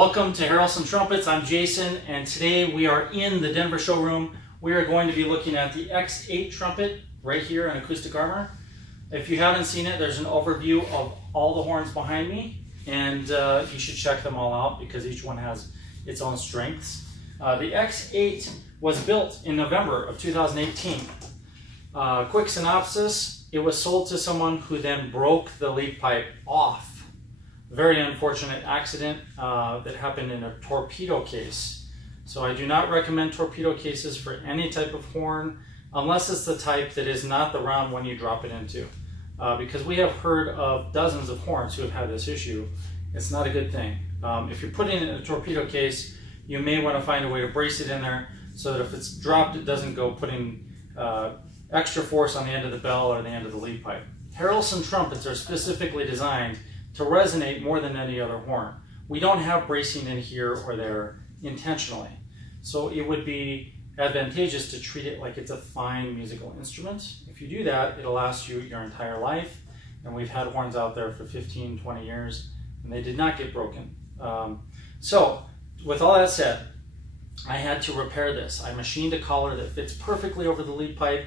Welcome to Harrelson Trumpets. I'm Jason, and today we are in the Denver showroom. We are going to be looking at the X8 trumpet right here in acoustic armor. If you haven't seen it, there's an overview of all the horns behind me, and you should check them all out because each one has its own strengths. The X8 was built in November of 2018. Quick synopsis, it was sold to someone who then broke the lead pipe off. Very unfortunate accident that happened in a torpedo case. So I do not recommend torpedo cases for any type of horn unless it's the type that is not the round one you drop it into. Because we have heard of dozens of horns who have had this issue. It's not a good thing. If you're putting it in a torpedo case, you may want to find a way to brace it in there so that if it's dropped, it doesn't go putting extra force on the end of the bell or the end of the lead pipe. Harrelson trumpets are specifically designed to resonate more than any other horn. We don't have bracing in here or there intentionally. So it would be advantageous to treat it like it's a fine musical instrument. If you do that, it'll last you your entire life. And we've had horns out there for 15, 20 years, and they did not get broken. So with all that said, I had to repair this. I machined a collar that fits perfectly over the lead pipe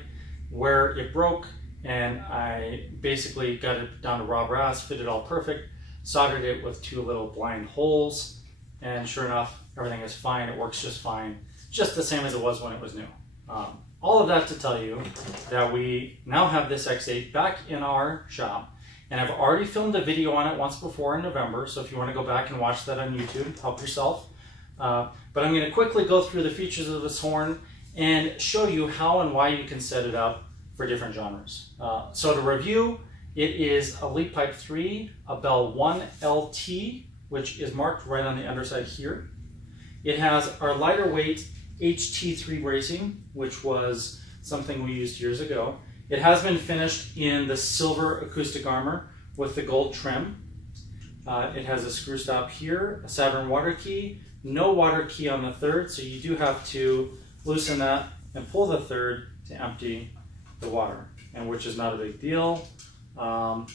where it broke, and I basically got it down to raw brass, fit it all perfect, soldered it with two little blind holes, and sure enough, everything is fine. It works just fine, just the same as it was when it was new. All of that to tell you that we now have this X8 back in our shop, and I've already filmed a video on it once before in November, so if you want to go back and watch that on YouTube, help yourself. But I'm going to quickly go through the features of this horn and show you how and why you can set it up for different genres. So to review, it is a lead pipe 3, a bell 1 LT, which is marked right on the underside here. It has our lighter weight HT3 bracing, which was something we used years ago. It has been finished in the silver acoustic armor with the gold trim. It has a screw stop here, a Saturn water key, no water key on the third, so you do have to loosen that and pull the third to empty the water, and which is not a big deal, but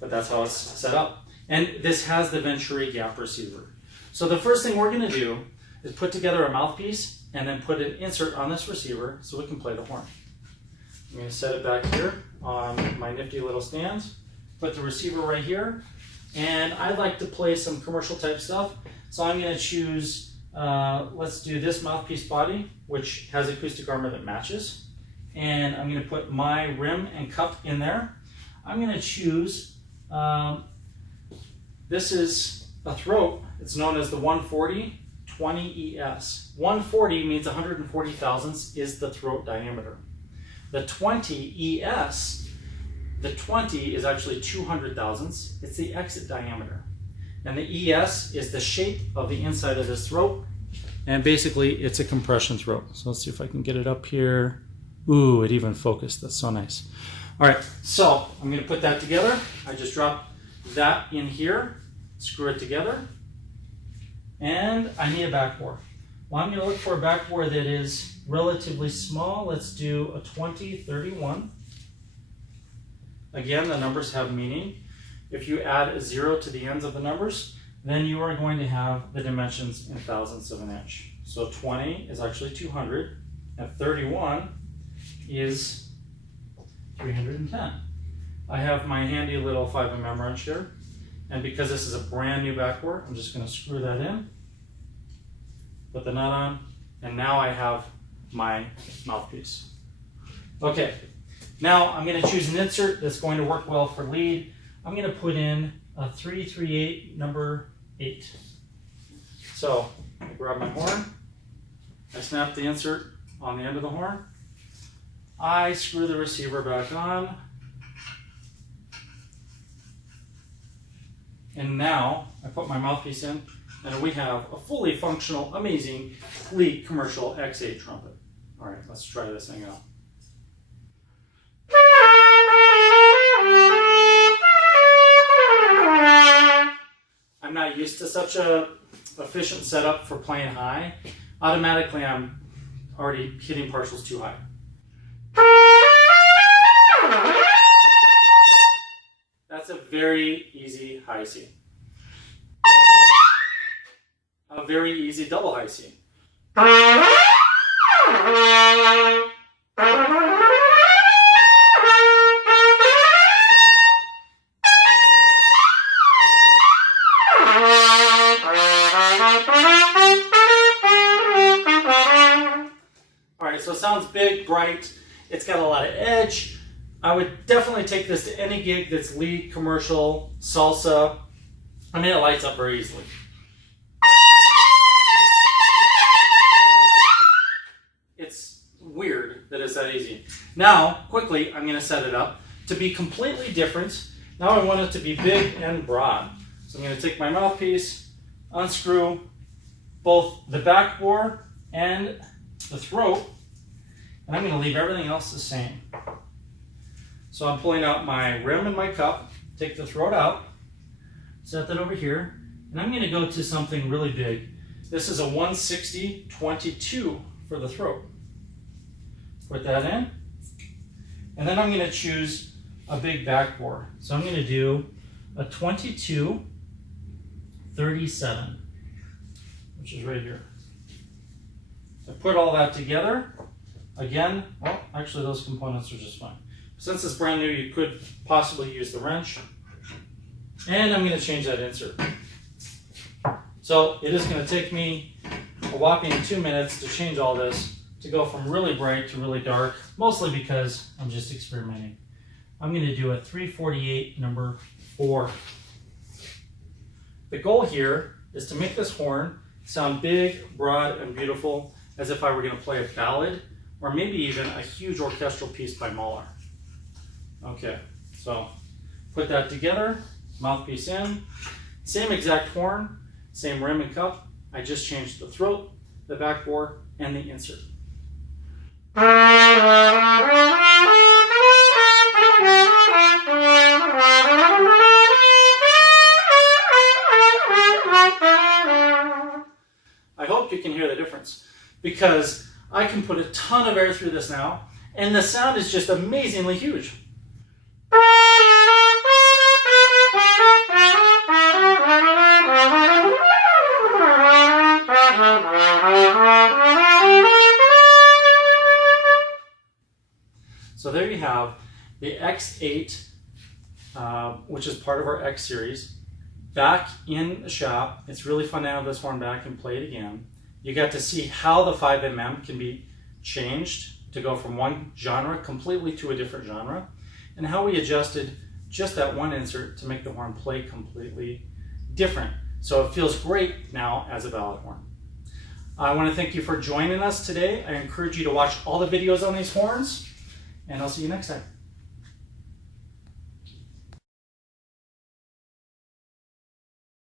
that's how it's set up. And this has the Venturi gap receiver. So the first thing we're going to do is put together a mouthpiece and then put an insert on this receiver so we can play the horn. I'm going to set it back here on my nifty little stand, put the receiver right here, and I like to play some commercial type stuff, so I'm going to choose, let's do this mouthpiece body, which has acoustic armor that matches. And I'm going to put my rim and cup in there. I'm going to choose, this is a throat. It's known as the 140 20 ES. 140 means 140 thousandths is the throat diameter. The 20 ES, the 20 is actually 200 thousandths. It's the exit diameter. And the ES is the shape of the inside of this throat. And basically it's a compression throat. So let's see if I can get it up here. Ooh, it even focused. That's so nice. All right, so I'm going to put that together. I just dropped that in here, screw it together, and I need a backbore. Well, I'm going to look for a backbore that is relatively small. Let's do a 2031. Again, the numbers have meaning. If you add a 0 to the ends of the numbers, then you are going to have the dimensions in thousandths of an inch. So 20 is actually 200, and 31 is 310. I have my handy little 5mm wrench here, and because this is a brand new backbore, I'm just going to screw that in, put the nut on, and now I have my mouthpiece. Okay, now I'm going to choose an insert that's going to work well for lead. I'm going to put in a 338 number 8. So I grab my horn, I snap the insert on the end of the horn, I screw the receiver back on, and now I put my mouthpiece in, and we have a fully functional, amazing, fleet commercial X8 trumpet. All right, let's try this thing out. I'm not used to such a efficient setup for playing high. Automatically, I'm already hitting partials too high. That's a very easy high C. a very easy double high C. Alright, so it sounds big, bright, it's got a lot of edge. I would definitely take this to any gig that's lead, commercial, salsa. I mean, it lights up very easily. It's weird that it's that easy. Now, quickly, I'm going to set it up to be completely different. Now I want it to be big and broad. So I'm going to take my mouthpiece, unscrew both the back bore and the throat, and I'm going to leave everything else the same. So I'm pulling out my rim and my cup, take the throat out, set that over here, and I'm going to go to something really big. This is a 160-22 for the throat. Put that in, and then I'm going to choose a big back bore. So I'm going to do a 22-37, which is right here. I put all that together. Again, well, actually those components are just fine. Since it's brand new, you could possibly use the wrench. And I'm going to change that insert. So it is going to take me a whopping 2 minutes to change all this, to go from really bright to really dark, mostly because I'm just experimenting. I'm going to do a 348 number 4. The goal here is to make this horn sound big, broad, and beautiful, as if I were going to play a ballad, or maybe even a huge orchestral piece by Mahler. Okay, so put that together, mouthpiece in, same exact horn, same rim and cup. I just changed the throat, the back bore, and the insert. I hope you can hear the difference, because I can put a ton of air through this now, and the sound is just amazingly huge. So there you have the X8, which is part of our X series, back in the shop. It's really fun to have this horn back and play it again. You got to see how the 5mm can be changed to go from one genre completely to a different genre, and how we adjusted just that one insert to make the horn play completely different. So it feels great now as a ballad horn. I want to thank you for joining us today. I encourage you to watch all the videos on these horns, and I'll see you next time.